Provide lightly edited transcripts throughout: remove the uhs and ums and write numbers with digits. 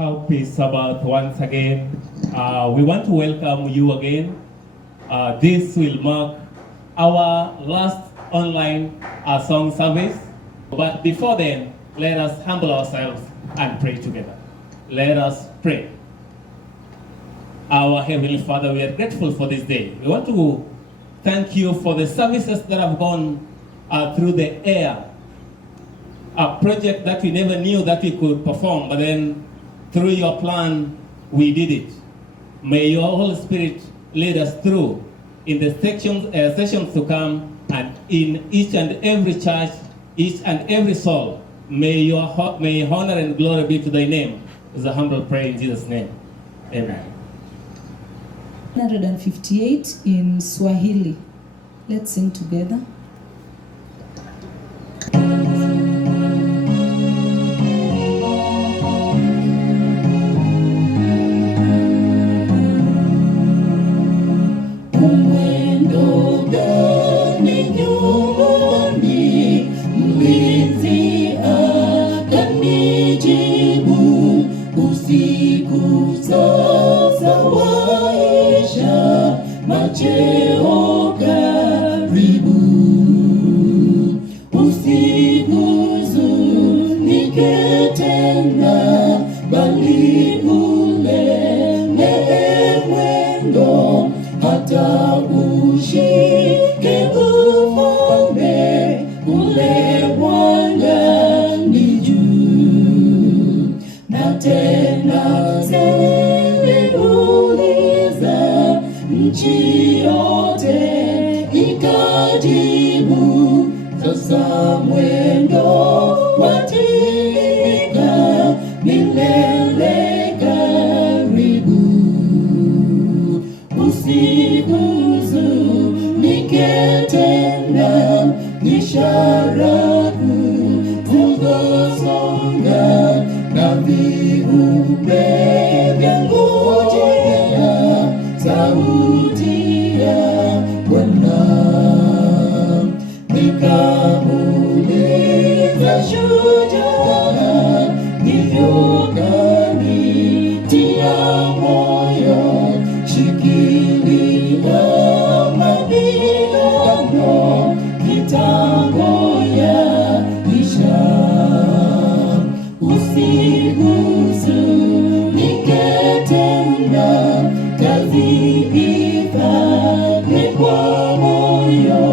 Happy Sabbath once again. We want to welcome you again. This will mark our last online song service. But before then, let us humble ourselves and pray together. Let us pray. Our Heavenly Father, we are grateful for this day. We want to thank you for the services that have gone through the air. A project that we never knew that we could perform, but then through your plan, we did it. May your Holy Spirit lead us through in the sessions to come, and in each and every church, each and every soul. May honor and glory be to thy name. Is a humble prayer in Jesus' name. Amen. 158 in Swahili. Let's sing together. Macheo karibu, usihuzunike tena, bali ulemee mwendo, hata ushike ufalme ule mwangani juu. Na tena ziliuliza nchi yote ikajibu, sasa mwendo watimika, milele karibu. Usihuzunike tena, ishara kutazonga, na viumbe vyangojea sauti ya Bwana. Nikamuuliza shujaa, hivyo kanitia moyo, shikilia mapigano, kitambo yaisha. Usihuzunike tena, kazi ifanywe kwa moyo,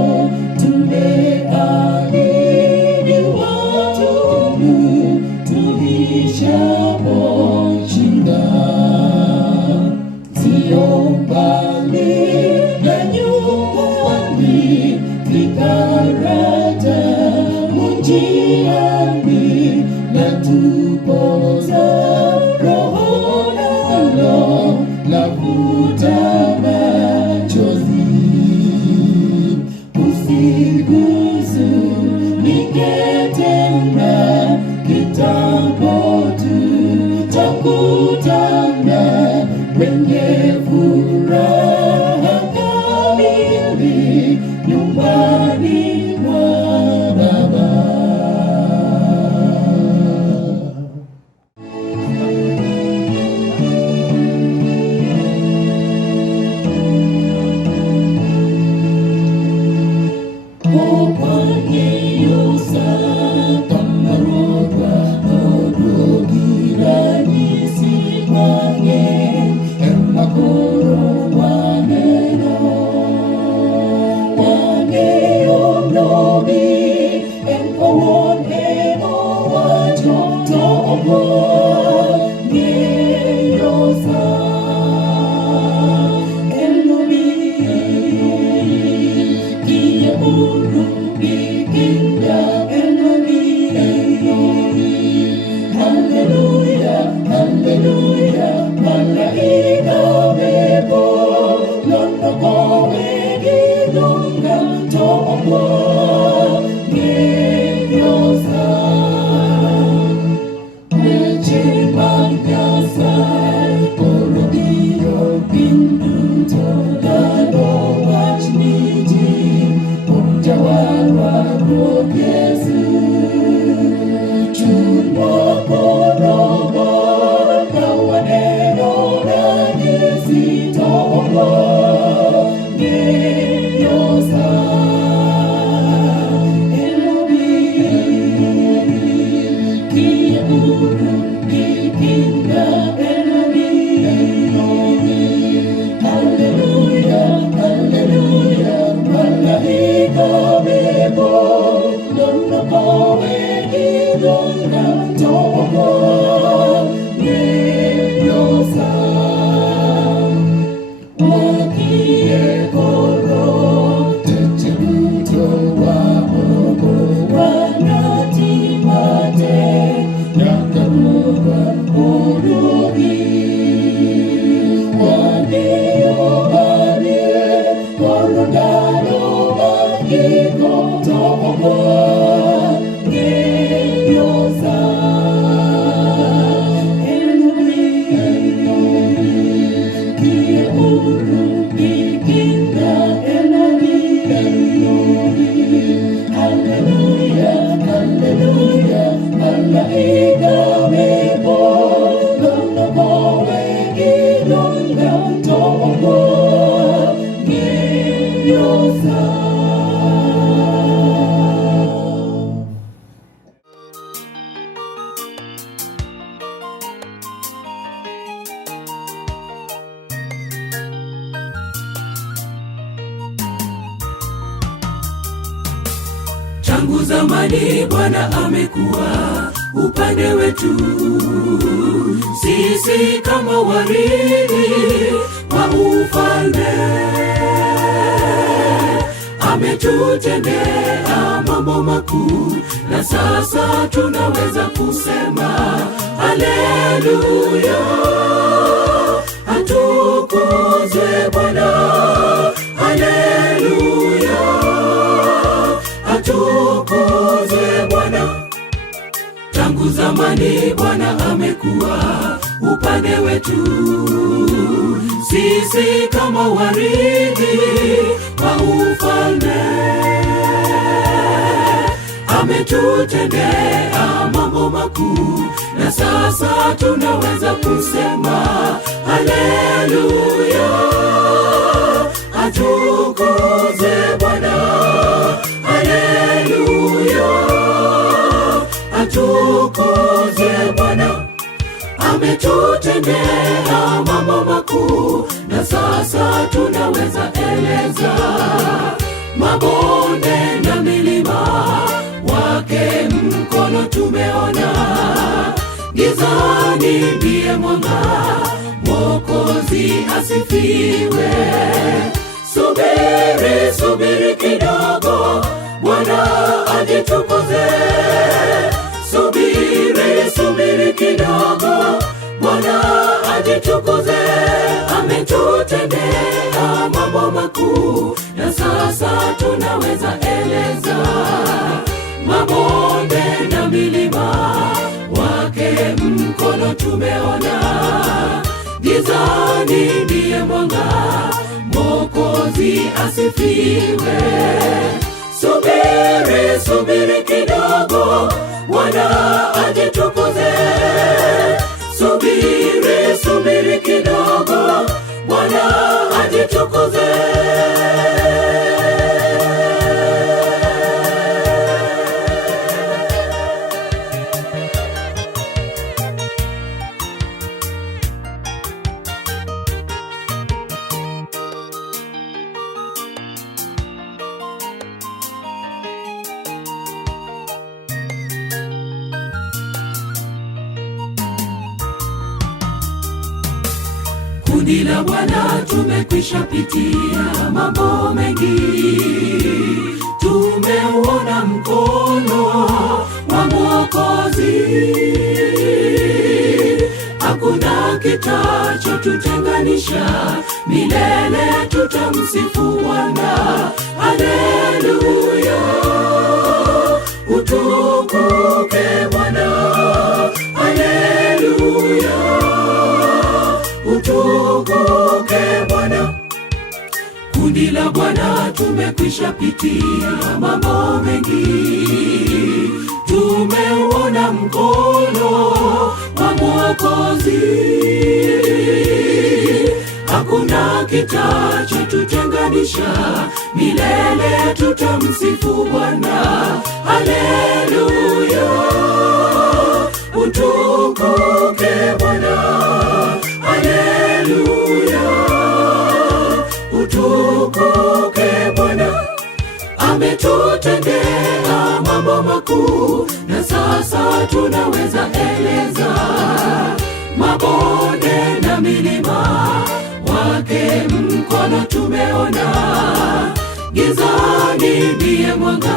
tumeahidiwa tumu tulishaposhinda. Sio mbali na nyumbani, vikarata munjiani, na tupoza roho nalo lavuta machozi. Usihuzunike tena, kitambo tutakutana, wenye furaha kamili, nyumbani mwa Baba. Yesu, chumba korobo urudi, waliobalie korodano magiko toka nyosa. Eloi, Eloi, kie urudi kinga. Eloi, Eloi, haleluya, haleluya, malaika mepo lono kowe gidonga toka nyosa. Tangu zamani Bwana amekuwa upande wetu, sisi kama warithi wa ufalme. Ametutendea mambo makuu, na sasa tunaweza kusema haleluya. Atukuzwe Bwana, haleluya. Atukuzwe Bwana. Tangu zamani Bwana amekuwa upande wetu, sisi kama warithi wa ufalme. Ametutendea mambo makuu, na sasa tunaweza kusema haleluya. Atukuzwe Bwana, haleluya. Atukuzwe Bwana. Ametutendea mambo makuu, na sasa tunaweza eleza mabonde na milima wake mkono tumeona. Gizani ndiye mwanga, Mwokozi asifiwe. Subiri, subiri kidogo, Bwana ajitukuze. Subiri, subiri kidogo, Bwana ajitukuze. Ametutendea mambo makuu, na sasa tunaweza eleza mabonde na milima wake mkono tumeona. Gizani ndiye mwanga, Mwokozi asifiwe. Subiri, subiri kidogo, Bwana ajitukuze. Subiri, subiri kidogo, Bwana ajitukuze. Kundi la Bwana tumekwisha pitia mambo mengi, tumeuona mkono wa Mwokozi. Hakuna kitachotutenganisha, milele tutamsifu Bwana. Haleluya. Utukuke Bwana, haleluya. Utukuke Bwana. Kundi la Bwana tumekwisha pitia mambo mengi, tumeuona mkono wa Mwokozi. Hakuna kitachotutenganisha, milele tutamsifu Bwana. Haleluya. Utukuke Bwana, haleluya. Utukuke Bwana. Ametutendea mambo makuu, na sasa tunaweza eleza mabonde na milima wake mkono tumeona. Gizani ndiye mwanga,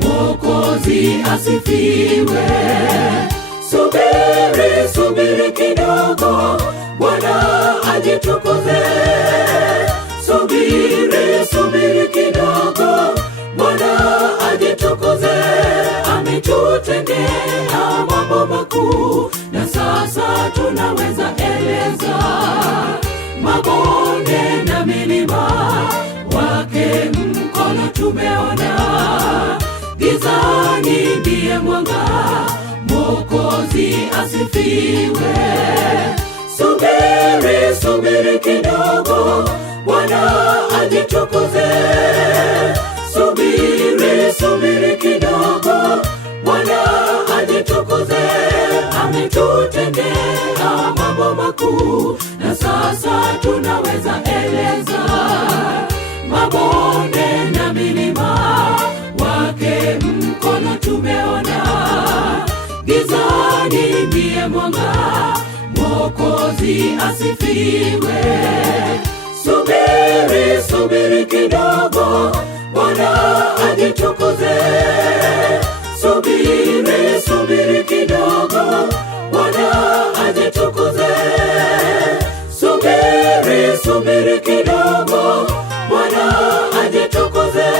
Mwokozi asifiwe. Subiri, Subiri, subiri kidogo, Bwana ajitukuze. Subiri, subiri kidogo, Bwana ajitukuze. Ametutendea mambo makuu, na sasa tunaweza eleza. Mabonde na milima wake mkono tumeona. Gizani ndiye mwanga, Mwokozi asifiwe. Subiri, subiri kidogo, Bwana ajitukuze. Subiri, subiri kidogo, Bwana ajitukuze. Ametutendea mambo makuu, na sasa tunaweza eleza. Mabonde na milima wake mkono tumeona. Gizani ndiye mwanga, Mwokozi asifiwe. Subiri, subiri kidogo, Bwana ajitukuze. Subiri, subiri kidogo, Bwana ajitukuze. Subiri, subiri kidogo, Bwana ajitukuze.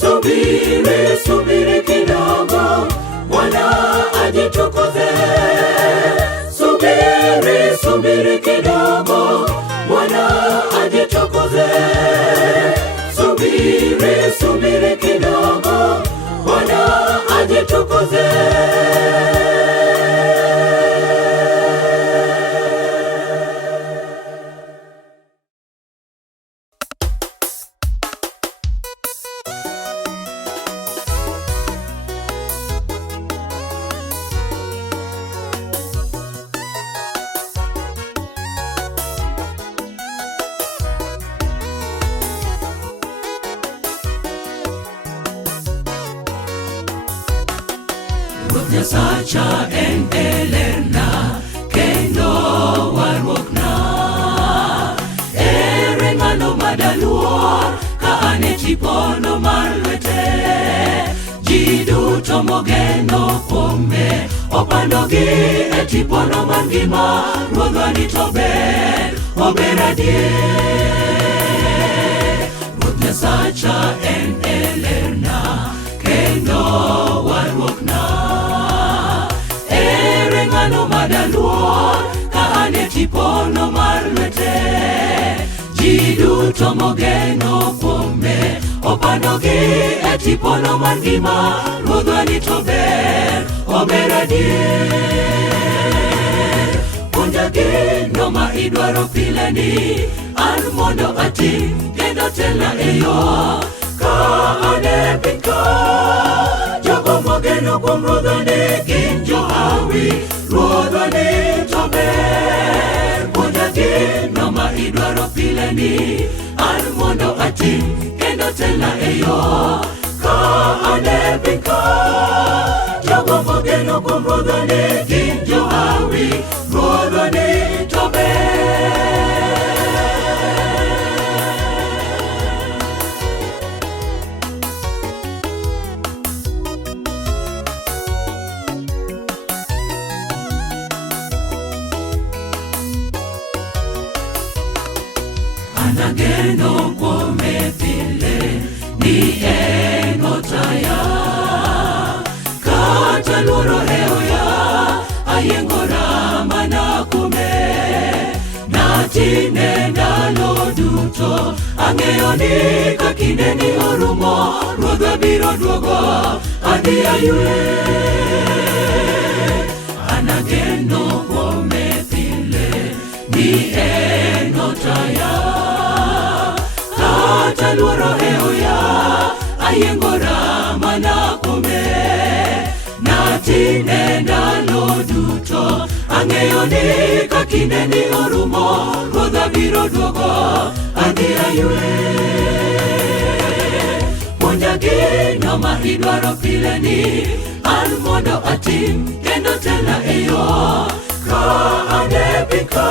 Subiri, subiri kidogo, Bwana ajitukuze. Subiri, subiri kidogo, Bwana ajitukuze. Subiri, subiri kidogo, Bwana ajitukuze. Nyasacha en elerna, kendo warwokna. Ere ng'ano madaluor ka ane tipono mar lwete. Ji duto mogeno kuome opandogi e tipono mar ngima. Ruodhwa ni to ber, ober adier. Ruoth Nyasacha en elerna, kendo warwokna. Ng'ano madaluor ka ane tipono mar lwete. Ji duto mogeno kuome opandogi e tipono mar ngima. Ruodhwa ni to ber, ober adier. Puonja gino ma idwaro pile ni an mondo atim, kendo telna e yo ka ane piny ka. Jogo mogeno kuom Ruodhwa ni gin johawi. Ruodhwa ni to ber. Puonja gino ma idwaro pile ni an mondo atim, kendo telna e yo ka ane piny ka. Jogo mogeno kuom Ruodhwa ni gin johawi. Ruodhwa ni to ber. Anageno kuome pile ni en otaya. Kata luoro heoya ayengora mana kuome. Natine ndalo duto ang'eyo ni ka kinde ni orumo. Ruodhwa biro duogo adhi aywe. Anageno kuome pile ni en otaya. Kata luoro heoya ayengora mana kuome. Natine ndalo duto ang'eyo ni ka kinde ni orumo. Ruodhwa biro duogo adhi aywe. Puonja gino ma idwaro pile ni an mondo atim, kendo telna e yo ka ane piny ka.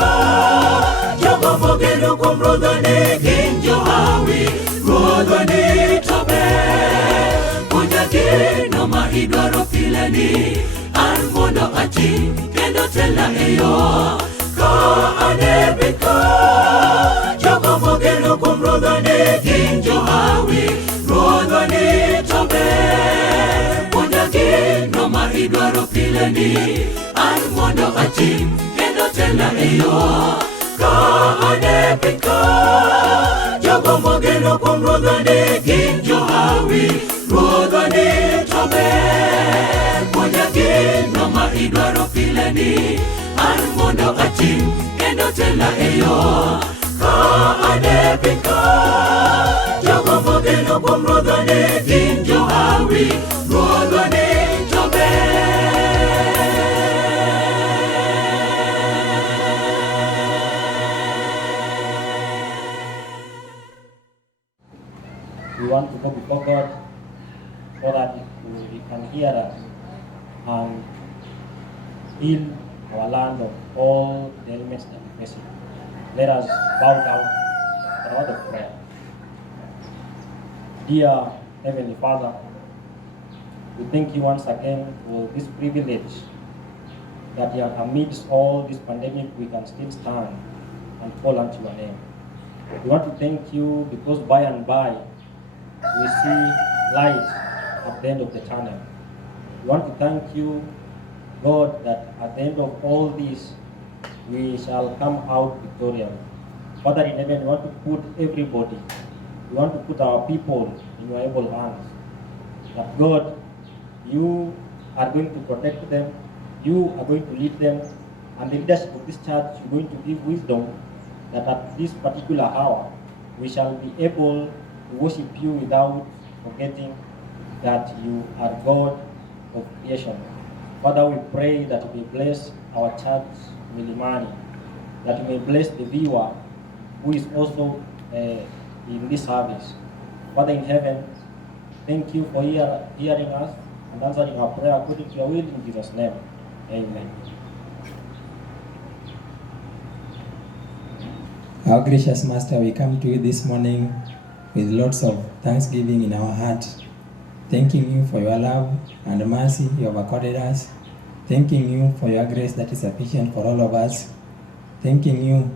Jogo mogeno kuom Ruodhwa ni gin johawi. Ruodhwa ni to ber. Puonja gino ma idwaro pile ni an mondo ati kendo tela eyo ka anebika jogo mogeno kuom ruodhani gin johawi ruodhani tobe puonja gino ma idwaro pile ni an mondo atim kendo tela eyo ka anebika jogo mogeno kuom ruodhani gin johawi ruodhani tobe puonja gino ma idwaro pile ni an mondo atim kendo tela eyo ka anebika jogo mogeno kuom ruodhani gin johawi ruodhani tobe. We want to go before God so that He can hear us and heal our land of all the elements that we face. Let us bow down for a word of prayer. Dear Heavenly Father, we thank you once again for this privilege that amidst all this pandemic we can still stand and call unto your name. We want to thank you because by and by we see light at the end of the tunnel. We want to thank you, God, that at the end of all this, we shall come out victorious. Father in heaven, we want to put everybody, we want to put our people in your able hands. That God, you are going to protect them, you are going to lead them, and the leadership of this church is going to give wisdom that at this particular hour, we shall be able to worship you without forgetting that you are God of creation. Father, we pray that you may bless our church, Milimani, that you may bless the viewer who is also in this service. Father in heaven, thank you for hearing us and answering our prayer according to your will in Jesus' name. Amen. Our gracious Master, we come to you this morning with lots of thanksgiving in our heart, thanking you for your love and mercy you have accorded us, thanking you for your grace that is sufficient for all of us, thanking you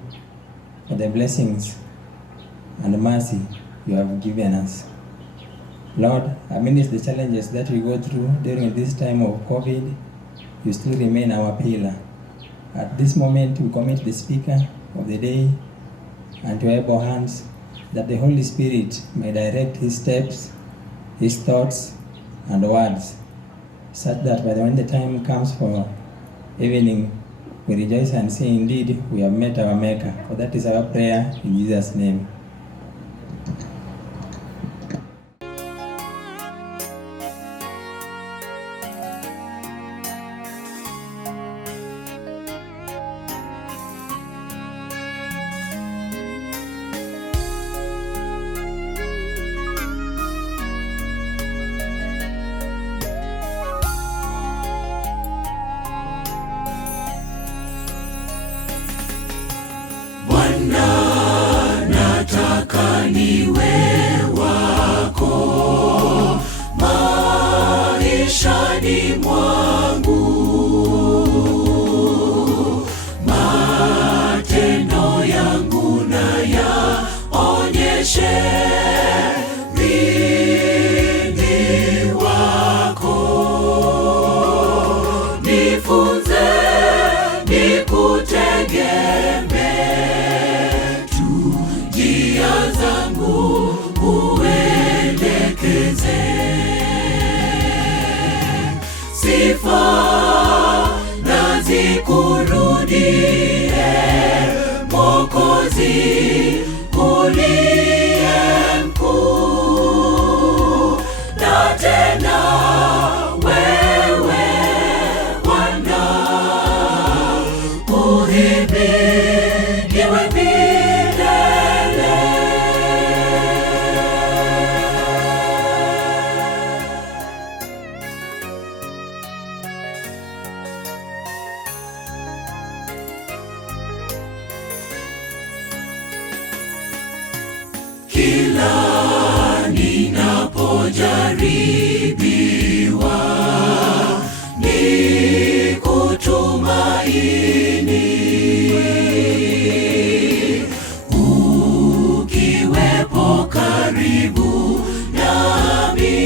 for the blessings and mercy you have given us. Lord, amidst the challenges that we go through during this time of COVID, you still remain our pillar. At this moment, we commit the speaker of the day and to your able hands, that the Holy Spirit may direct his steps, his thoughts, and words, such that when the time comes for evening, we rejoice and say, indeed, we have met our Maker. For that is our prayer in Jesus' name. Nataka niwe wako maishani mwangu, matendo yangu na yaonyeshe wingi wako, nifunze nikutegemee njia zangu uelekeze, sifa na zikurudie, Mwokozi uliye mkuu, na tena wewe Bwana uhimidiwe milele. Kila ninapojaribiwa nikutazame tumaini. Ukiwepo karibu nami,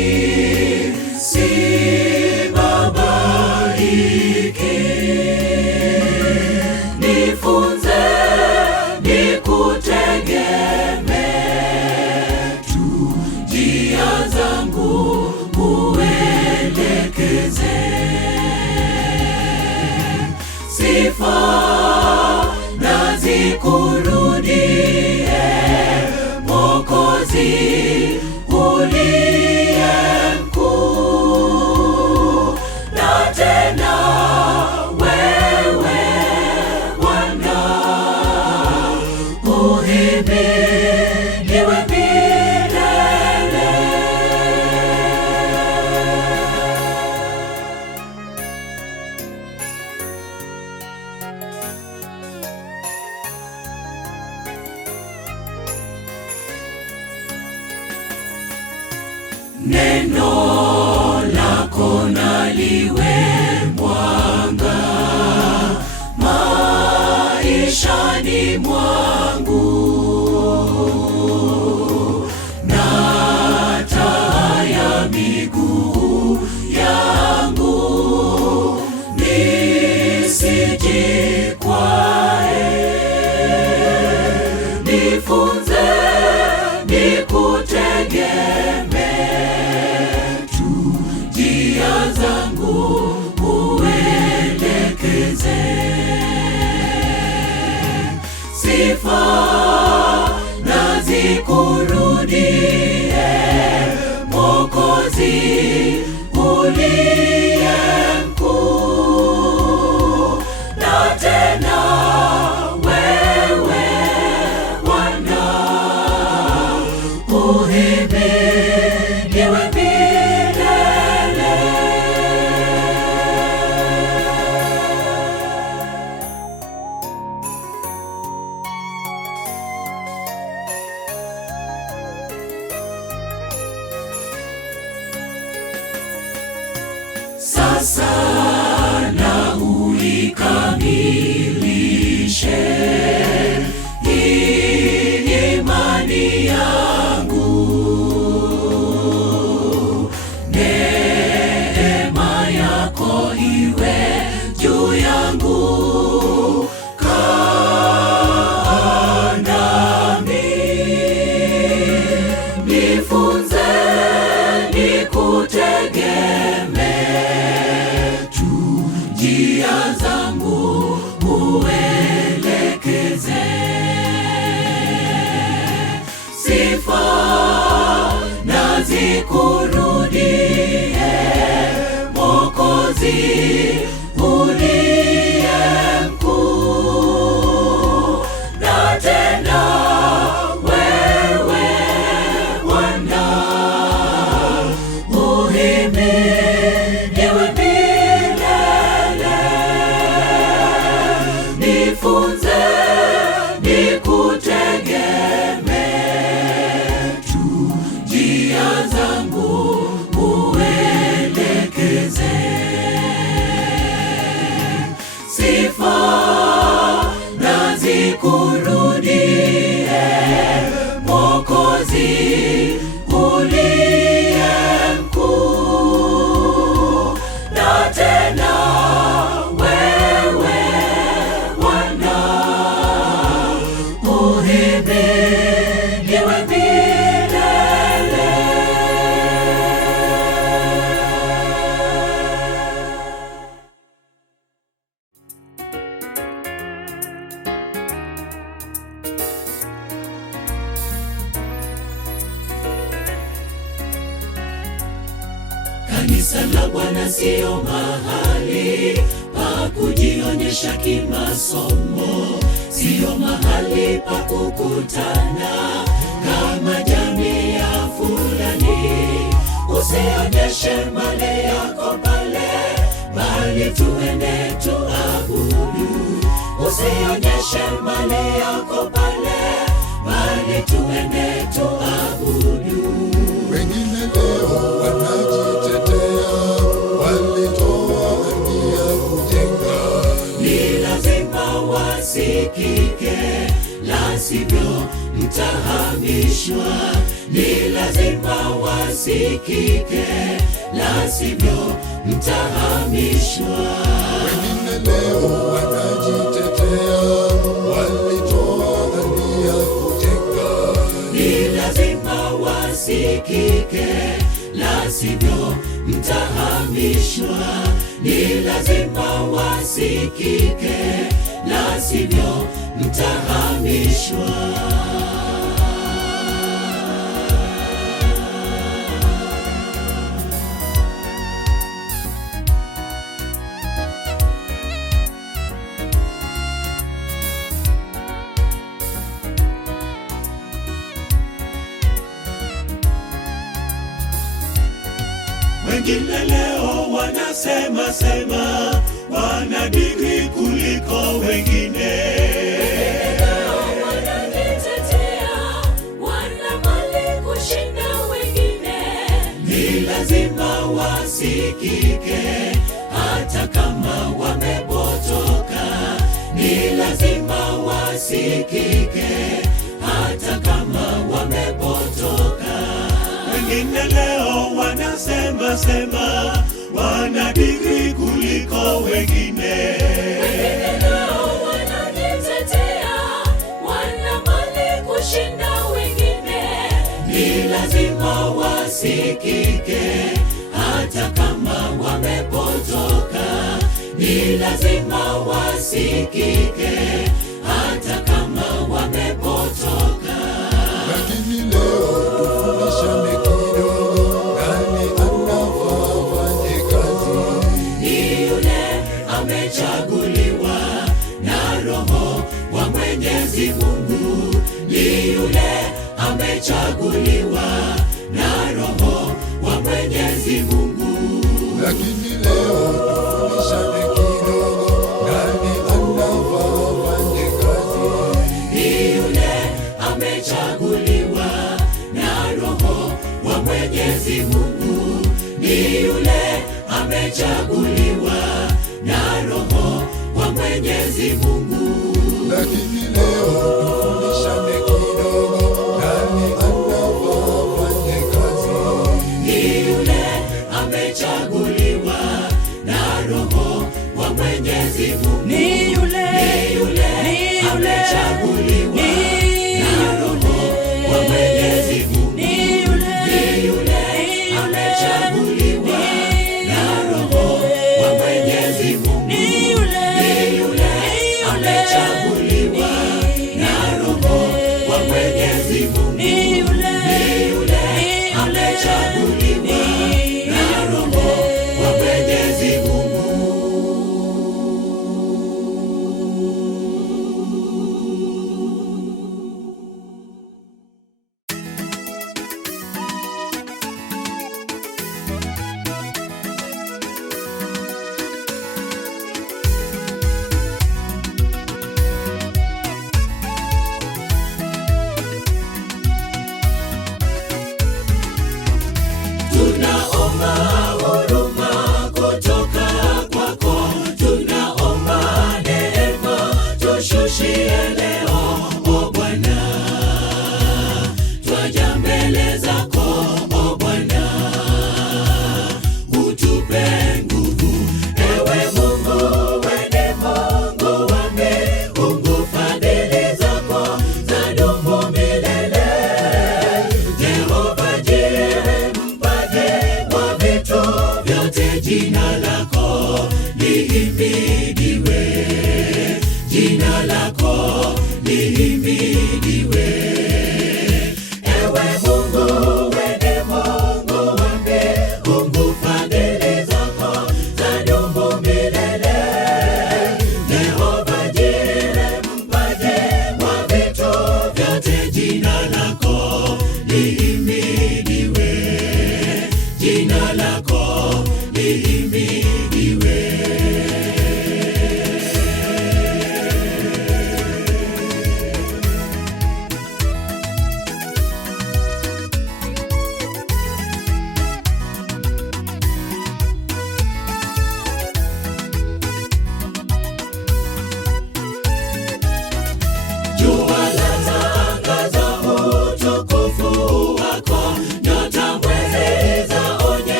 sibabaiki. Nifunze nikutegemee tu, njia zangu uelekeze. Sifa na zikurudie, Mwokozi uliye mkuu. Na tena wewe Bwana, uhimidiwe milele. Neno lako naliwe mwanga maishani mwangu, na taa ya miguu yangu, nisijikwae. Nifunze nikutegemee tu, njia zangu uelekeze. Sifa na zikurudie, Mwokozi uliye mkuu. Na tena wewe Bwana, uhimidiwe milele. Sasa na uikamilishe imani yangu. Neema yako iwe juu yangu, kaa nami. Nifunze nikutegemee tu, njia zangu uelekeze. Sifa na zikurudie, Mwokozi uliye mkuu. Na tena wewe Bwana, uhimidiwe milele. Nifunze nikutegemee tu, njia zangu uelekeze. Sifa na zikurudie, Mwokozi uliye mkuu. Na tena wewe Bwana, uhimidiwe milele. Kanisa la Bwana sio mahali pa kujionyesha kimasomo, sio mahali pa kukutana kama jamii ya fulani. Usionyeshe mali yako pale, bali tuende tuabudu. Usionyeshe mali yako pale, bali tuende tuabudu. Wengine leo wanajitetea, walitoa haki ya kujenga. wasikike, la sivyo mtahamishwa. Ni lazima wasikike, la sivyo mtahamishwa. Wengine leo wanajitetea, walitoa dhania kujenga. Ni lazima wasikike, la sivyo mtahamishwa. Ni lazima wasikike, la sivyo mtahamishwa. Wengine leo wanasema sema, wana degree kuliko wengine. Wanajitetea, wana mali kushinda wengine. Ni lazima wasikike, hata kama wamepotoka. Ni lazima wasikike, hata kama wamepotoka. Wengine leo wanasema sema, wana degree kuliko wengine. Wengine leo wanajitetea, wana mali kushinda wengine. Ni lazima wasikike, hata kama wamepotoka. Ni lazima wasikike, hata kama wamepotoka. Lakini leo tufundishane kidogo, nani anafaa afanye kazi? Ni yule amechaguliwa na Roho wa Mwenyezi Mungu. Ni yule amechaguliwa na Roho wa Mwenyezi Mungu. Lakini leo tufundishane kidogo, nani anafaa afanye kazi? Ni yule amechaguliwa na Roho wa Mwenyezi Mungu. Ni yule amechaguliwa na Roho wa Mwenyezi Mungu. Lakini leo tufundishane kidogo, nani anafaa afanye kazi? Ni yule amechaguliwa na Roho wa Mwenyezi Mungu. Ni yule amechaguliwa na Roho wa Mwenyezi Mungu. Ni yule amechaguliwa na Roho wa Mwenyezi Mungu. Ni yule amechaguliwa na Roho wa Mwenyezi Mungu. Ni yule amechaguliwa na Roho wa Mwenyezi Mungu. Tunaomba huruma kutoka kwako, tunaomba neema tushushie leo, o Bwana. Twaja mbele zako, o Bwana, utupe nguvu. Ewe Mungu wenye Mungu wa mbingu, fadhili zako zadumu milele. Jehova Jireh, wa vitu vyote, jina lako lihimidiwe, jina lako lihimidiwe. Ewe Mungu wenye Mungu wa mbingu, fadhili zako zadumu milele. Jehova Jireh, mpaji wa vitu vyote, jina lako lihimidiwe, jina lako lihimidiwe.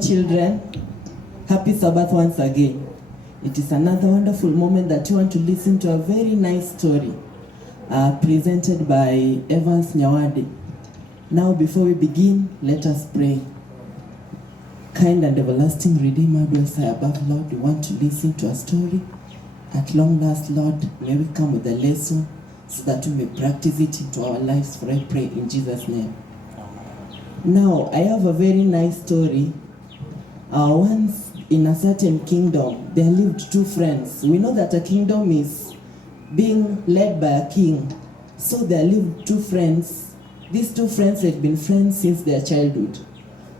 children, happy Sabbath once again. It is another wonderful moment that you want to listen to a very nice story presented by Evans Nyawadi. Now, before we begin, let us pray. Kind and everlasting Redeemer, blessed above, Lord, we want to listen to a story. At long last, Lord, may we come with a lesson so that we may practice it into our lives, for I pray in Jesus' name. Now, I have a very nice story. Once in a certain kingdom, there lived two friends. We know that a kingdom is being led by a king. So there lived two friends. These two friends had been friends since their childhood.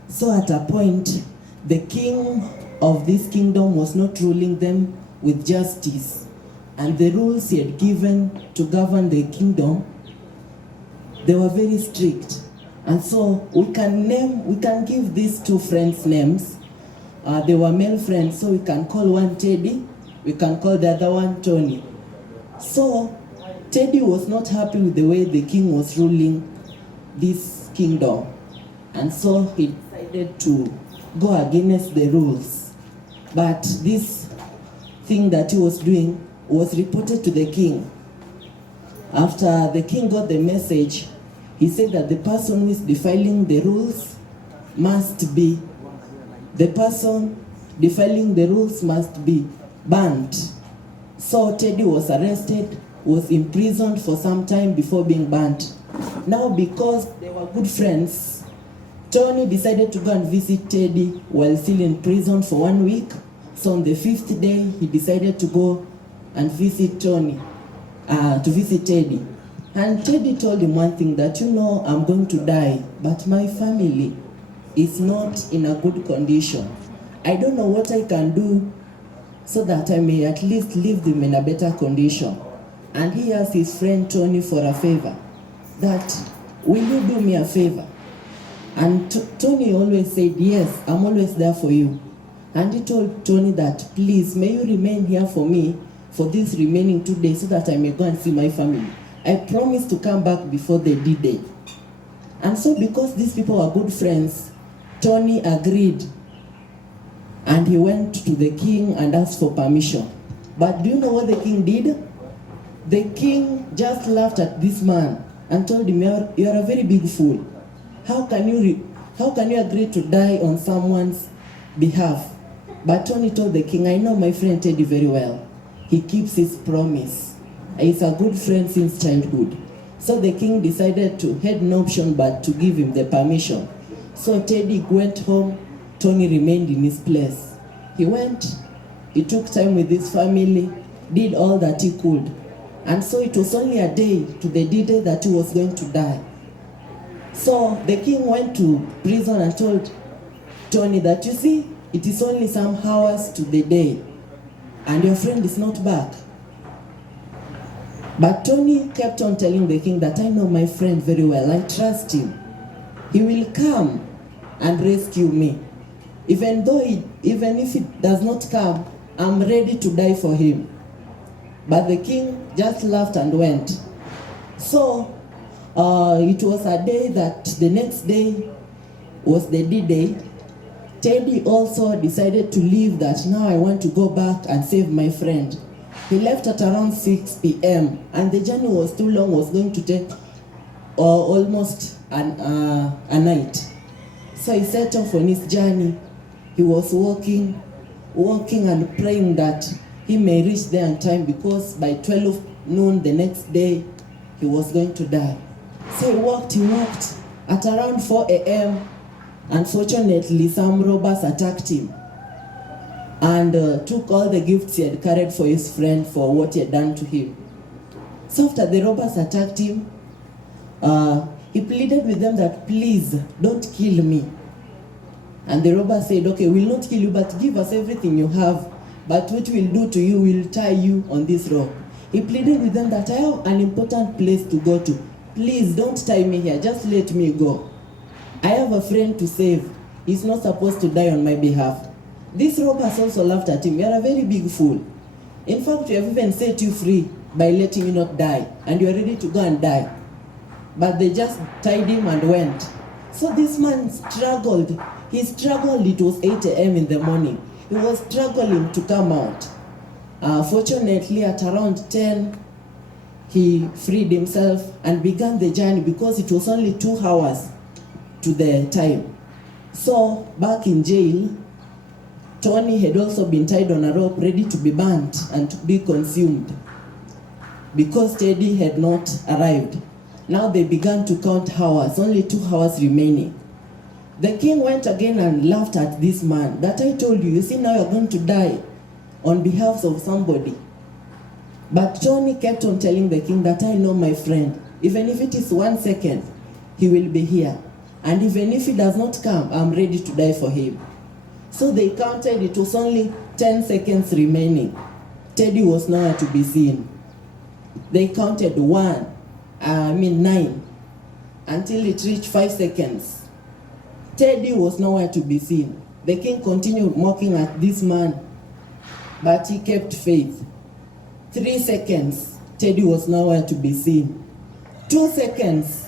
So at a point, the king of this kingdom was not ruling them with justice. And the rules he had given to govern the kingdom, they were very strict. And so we can give these two friends names. They were male friends, so we can call one Teddy, we can call the other one Tony. So Teddy was not happy with the way the king was ruling this kingdom. And so he decided to go against the rules. But this thing that he was doing was reported to the king. After the king got the message, he said that the person who is defiling the rules must be burnt. So Teddy was arrested, was imprisoned for some time before being burnt. Now, because they were good friends, Tony decided to go and visit Teddy while still in prison for 1 week. So on the 5th day, he decided to go and visit Teddy. And Teddy told him one thing, that I'm going to die, but my family is not in a good condition. I don't know what I can do so that I may at least leave them in a better condition. And he asked his friend Tony for a favor, that will you do me a favor? And Tony always said, yes, I'm always there for you. And he told Tony that, please, may you remain here for me for these remaining 2 days so that I may go and see my family. I promise to come back before the D-Day. And so because these people are good friends, Tony agreed. And he went to the king and asked for permission. But do you know what the king did? The king just laughed at this man and told him, you're a very big fool. How can you agree to die on someone's behalf? But Tony told the king, I know my friend Teddy very well. He keeps his promise. He's a good friend since childhood. So the king decided to had no option but to give him the permission. So Teddy went home, Tony remained in his place. He went, he took time with his family, did all that he could. And so it was only a day to the D-Day that he was going to die. So the king went to prison and told Tony that, you see, it is only some hours to the day, and your friend is not back. But Tony kept on telling the king that I know my friend very well, I trust him. He will come and rescue me. Even if it does not come, I'm ready to die for him. But the king just laughed and went. So it was a day that the next day was the D-Day. Teddy also decided to leave, that now I want to go back and save my friend. He left at around 6 p.m. and the journey was too long, was going to take almost a night. So he set off on his journey. He was walking and praying that he may reach there in time, because by 12 noon the next day he was going to die. So he walked. At around 4 a.m. unfortunately some robbers attacked him and took all the gifts he had carried for his friend for what he had done to him. So after the robbers attacked him, he pleaded with them that, please don't kill me. And the robbers said, okay, we'll not kill you, but give us everything you have. But what we'll do to you, we'll tie you on this rock. He pleaded with them that I have an important place to go to. Please don't tie me here, just let me go. I have a friend to save. He's not supposed to die on my behalf. These robbers also laughed at him. You're a very big fool. In fact, we have even set you free by letting you not die, and you're ready to go and die. But they just tied him and went. So this man struggled. He struggled, it was 8 a.m. in the morning. He was struggling to come out. Fortunately, at around 10, he freed himself and began the journey because it was only 2 hours to the time. So, back in jail, Tony had also been tied on a rope ready to be burnt and to be consumed because Teddy had not arrived. Now they began to count hours, only 2 hours remaining. The king went again and laughed at this man, that I told you see now you're going to die on behalf of somebody. But Tony kept on telling the king that I know my friend, even if it is 1 second, he will be here. And even if he does not come, I'm ready to die for him. So they counted, it was only 10 seconds remaining. Teddy was nowhere to be seen. They counted 9, until it reached 5 seconds. Teddy was nowhere to be seen. The king continued mocking at this man, but he kept faith. 3 seconds, Teddy was nowhere to be seen. 2 seconds,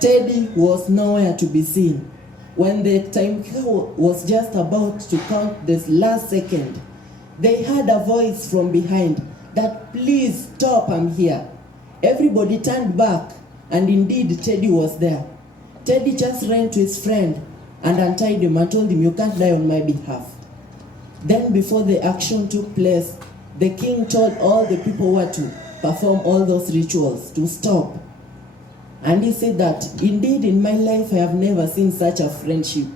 Teddy was nowhere to be seen. When the timekeeper was just about to count this last second, they heard a voice from behind that, please stop, I'm here. Everybody turned back, and indeed Teddy was there. Teddy just ran to his friend and untied him and told him, you can't die on my behalf. Then before the action took place, the king told all the people who were to perform all those rituals to stop. And he said that, indeed in my life I have never seen such a friendship.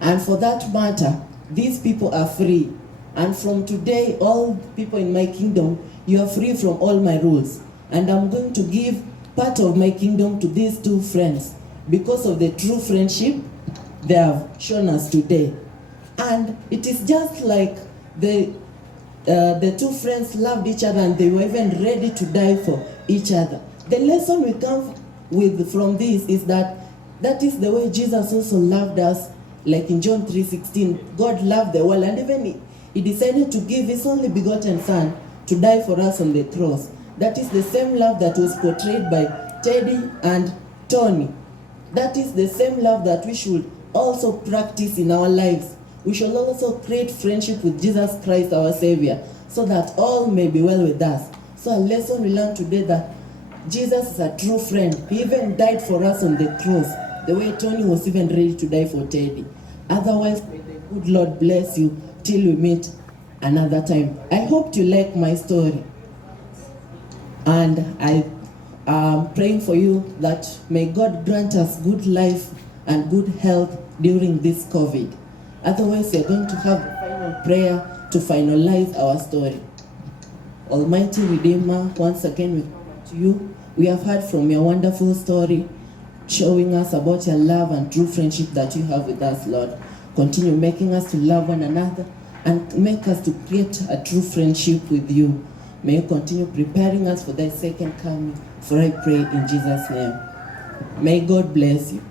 And for that matter, these people are free. And from today, all people in my kingdom, you are free from all my rules. And I'm going to give part of my kingdom to these 2 friends because of the true friendship they have shown us today. And it is just like the 2 friends loved each other and they were even ready to die for each other. The lesson we come with from this is that is the way Jesus also loved us, like in John 3:16. God loved the world and even he decided to give his only begotten son to die for us on the cross. That is the same love that was portrayed by Teddy and Tony. That is the same love that we should also practice in our lives. We should also create friendship with Jesus Christ, our Savior, so that all may be well with us. So a lesson we learned today that Jesus is a true friend. He even died for us on the cross, the way Tony was even ready to die for Teddy. Otherwise, may the good Lord bless you till we meet another time. I hope you like my story. And I am praying for you that may God grant us good life and good health during this COVID. Otherwise, we are going to have the final prayer to finalize our story. Almighty Redeemer, once again we come to you. We have heard from your wonderful story, showing us about your love and true friendship that you have with us, Lord. Continue making us to love one another and make us to create a true friendship with you. May you continue preparing us for thy second coming. For I pray in Jesus' name. May God bless you.